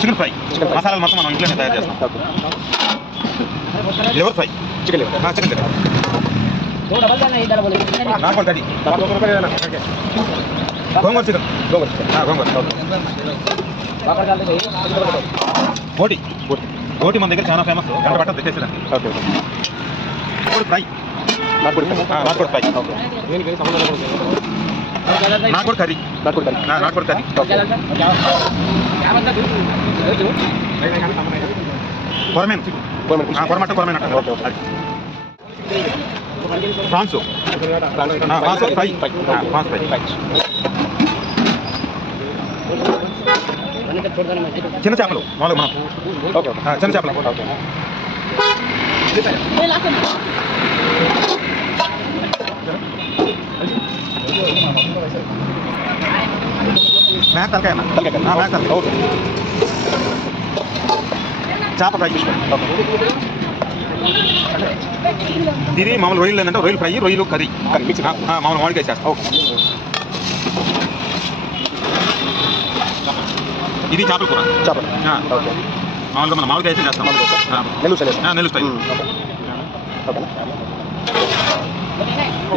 Chicken fry మసాలాలు మొత్తం మనం ఇంట్లోనే తయారు చేస్తాం. లివర్ ఫ్రై చికెన్ లివర్ నాటుకోడి కర్రీ గోంగూర చికెన్ బోటి బోటి మన దగ్గర చాలా ఫేమస్. గంట పట్ట తెచ్చేసేదాన్ని. ఫ్రై నాటుకోడి ఫ్రై నాటుకోడి కర్రీ కొరమట్ట ప్రాన్స్ ఫ్రై చిన్న చేపలు మామూలుగా మనం చిన్న చేపలు మేక తలకాయ ఓకే చేప ఫ్రై ఇది మామూలు రొయ్యలు ఏంటంటే రొయ్యలు ఫ్రై రొయ్యలు కర్రీ మిక్స్ మామూలు మామిడికాయ చేస్తాం. ఓకే ఇది చేపల కూర మామూలుగా మనం మామిడికాయ చేస్తాం. నెల్లూరు స్టైల్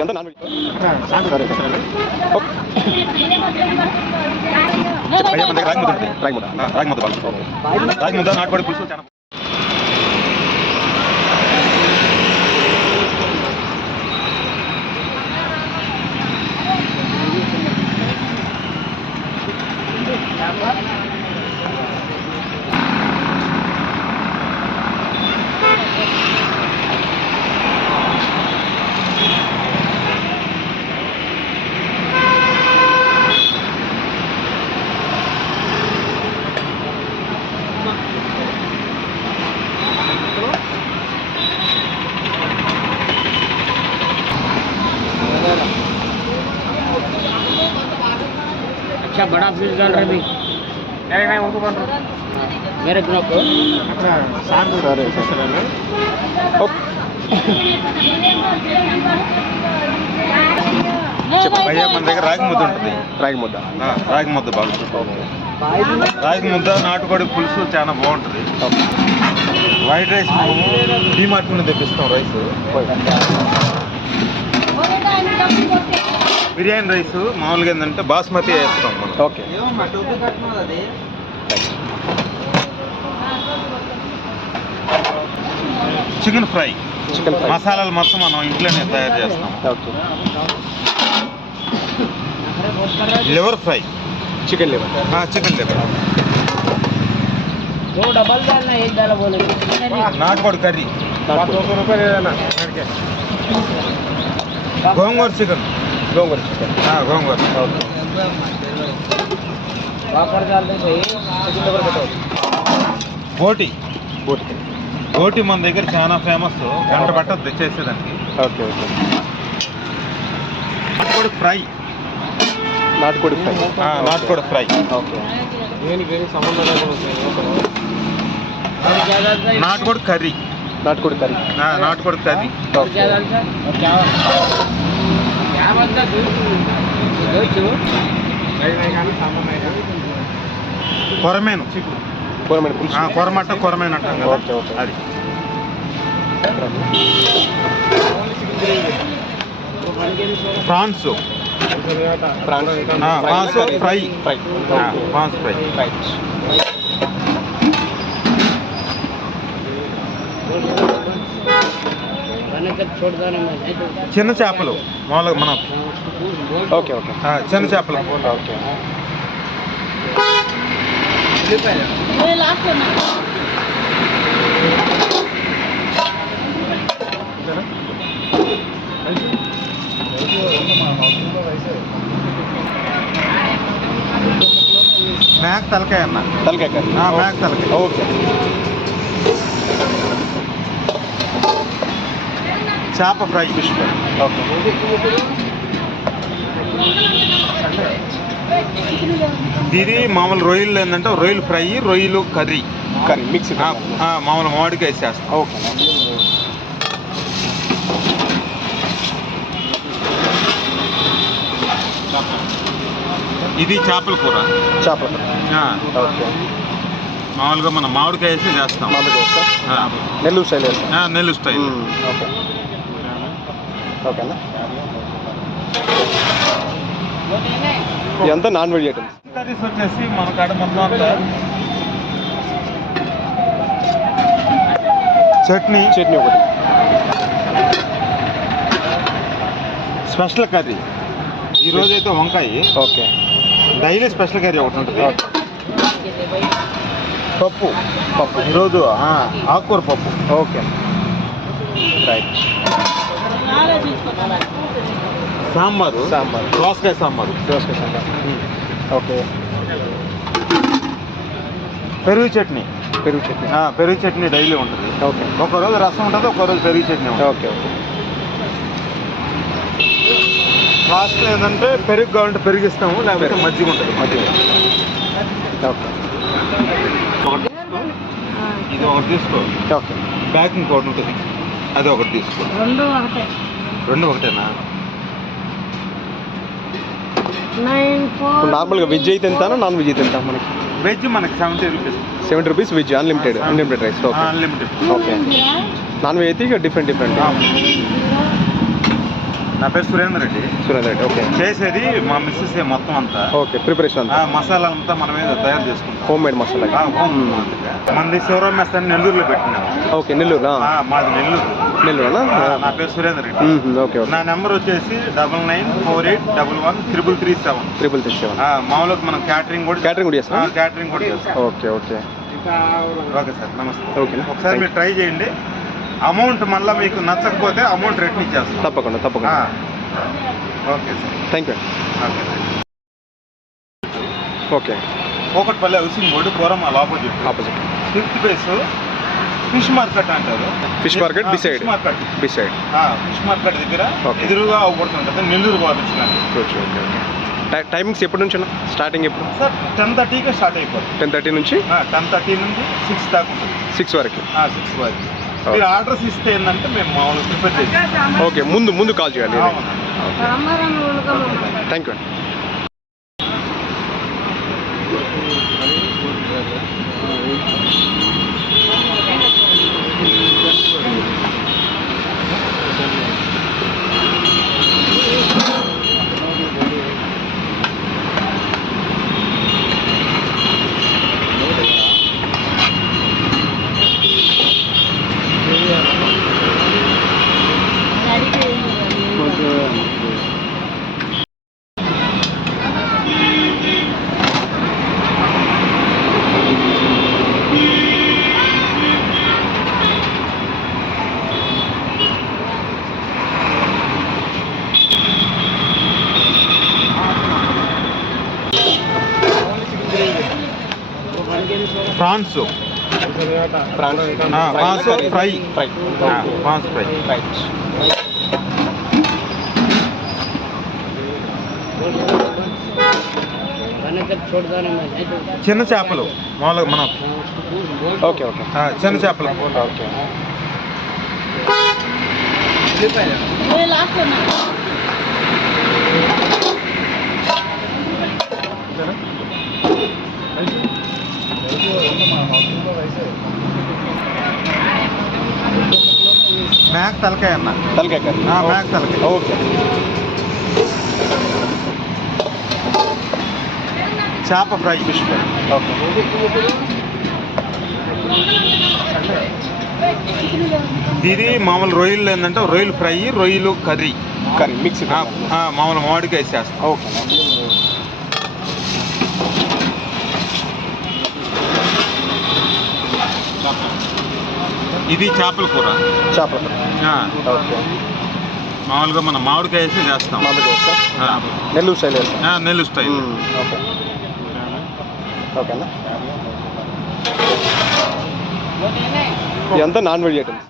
ఎంత నాన్ వెజ్ రాగి ముద్ద నాటుకోడి పులుసు చాలా अच्छा बड़ा फीस डाल रहे भी उनको बन रहा मेरे ग्रुप को భయ్యా మన దగ్గర రాగి ముద్ద ఉంటుంది. రాగి ముద్ద బాగుంటుంది. రాగి ముద్ద నాటుకోడి పులుసు చాలా బాగుంటుంది. వైట్ రైస్ డిమార్ట్ నుండి తెప్పిస్తాం. రైస్ బిర్యానీ రైస్ మామూలుగా ఏంటంటే బాస్మతి వేస్తాం మనం. ఓకే చికెన్ ఫ్రై మసాలాలు మొత్తం మనం ఇంట్లోనే తయారు చేస్తాం. లివర్ ఫ్రై చికెన్ లివర్ నాటుకోడి కర్రీ గోంగూర చికెన్ బోటి మన దగ్గర చాలా ఫేమస్. గంట పట్ట తెచ్చేసేదానికి. నాటుకోడి ఫ్రై నాటుకోడి కర్రీ కొరమేను కొరమేను అంటాం కదా. అది ప్రాన్స్ ఫ్రై చిన్న చేపలు మామూలుగా మనం చిన్న చేపలు మేక తలకాయ మేక తలకాయ ఓకే. చేప ఫ్రై ఫిష్ ఫ్రై ఓకే. ఇది మామూలు రొయ్యలు ఏంటంటే రొయ్యలు ఫ్రై రొయ్యలు కర్రీ మిక్స్ మామూలు మామిడికాయ వేసేస్తాం. ఓకే. ఇది చేపల కూర ఓకే. మామూలుగా మనం మామిడికాయ వేసి చేస్తాం. మామిడికాయ వేస్తా. నెల్లూరు స్టైల్ వేస్తా. నెల్లూరు స్టైల్. ఓకే ఓకేనా. ఇదంతా నాన్ వెజ్ ఐటమ్స్. కర్రీస్ వచ్చేసి మన కాడ మొత్తం అంతా చట్నీ ఒకటి స్పెషల్ కర్రీ. ఈరోజు అయితే వంకాయ. ఓకే. డైలీ స్పెషల్ కర్రీ ఒకటి ఉంటుంది. పప్పు ఈరోజు ఆకుకూర పప్పు. Okay right. సాంబారు దోసకాయ సాంబారు. ఓకే. పెరుగు చట్నీ పెరుగు చట్నీ డైలీ ఉంటుంది. ఓకే. ఒకరోజు రసం ఉంటుంది, ఒకరోజు పెరుగు చట్నీ ఉంటుంది. Okay okay. లాస్ట్ ఏంటంటే పెరుగు కావాలంటే పెరుగు ఇస్తాము, లేకపోతే మజ్జిగ ఉంటుంది. ఓకే. ఇది ఒకటి తీసుకో. ఓకే. ప్యాకింగ్ ఒకటి ఉంటుంది, అది ఒకటి తీసుకో. రెండు ఒకటేనా? నార్మల్గా వెజ్ అయితే ఎంత, నాన్ వెజ్ అయితే ఎంత మనకి? వెజ్ మనకి 70 rupees. 70 rupees veg. Unlimited rice. Okay. Unlimited. Okay. Non veg అయితే ఇక డిఫరెంట్. నా పేరు సురేందర్ రెడ్డి. ఓకే. చేసేది మా మిస్సెస్ మొత్తం అంతా. ఓకే. ప్రిపరేషన్ అంతా మసాలా అంతా మనమే తయారు చేసుకుంటాం. Home made masala. మనది శివరాం మెస్ అని నెల్లూరులో పెట్టినాము. ఓకే. నెల్లూరు. మాది నెల్లూరునా? నా పేరు సురేందర్ రెడ్డి. ఓకే. నా నెంబర్ వచ్చేసి 994811 మామూలుగా మనం క్యాటరింగ్ కూడా చేస్తాం. Okay okay. ఓకే సార్, నమస్తే. ఓకే. ఒకసారి మీరు ట్రై చేయండి. అమౌంట్ మళ్ళీ మీకు నచ్చకపోతే అమౌంట్ రిటర్న్ ఇచ్చేస్తాం. తప్పకుండా. Okay sir, thank you. Okay. Kukatpally housing board పూర్వం opposite 5th phase fish market అంటారు. Fish market beside. Fish market దగ్గర ఎదురుగా అవబడుతుంటుంది. నెల్లూరు పంపించడానికి. టైమింగ్స్ ఎప్పటి నుంచి స్టార్టింగ్ ఎప్పుడు? సార్ 10:30కి స్టార్ట్ అయిపోతుంది. 10:30 నుంచి 10:30 నుంచి 6 దాకా ఉంటుంది. 6 వరకు. 6 వరకు. మీరు ఆర్డర్స్ ఇస్తే ఏంటంటే మేము మామూలుగా ప్రిపేర్ చేస్తాం. ఓకే. ముందు కాల్ చేయాలి. Thank you. Prawns fry. Prawns fry. చిన్న చేపలు మామూలుగా మనం. ఓకే. చిన్న చేపలు. ఓకే. మేక తలకాయ అన్న. తలకాయ కర్రీ. మేక తలకాయ. ఓకే. చేప ఫ్రై. Fish fry. ఓకే. ఇది మామూలు రొయ్యలు ఏంటంటే రొయ్యలు ఫ్రై, రొయ్యలు కర్రీ మిక్స్. మామూలు మామిడికాయ వేసేస్తాం. ఓకే. ఇది చేపల కూర. ఓకే. మామూలుగా మనం మామిడికాయ వేసి చేస్తాం. నెల్లూరు స్టైల్ వేస్తా. నెల్లూరు స్టైల్. ఓకే. ఓకేనా. ఇదంతా నాన్ వెజ్ ఐటమ్స్.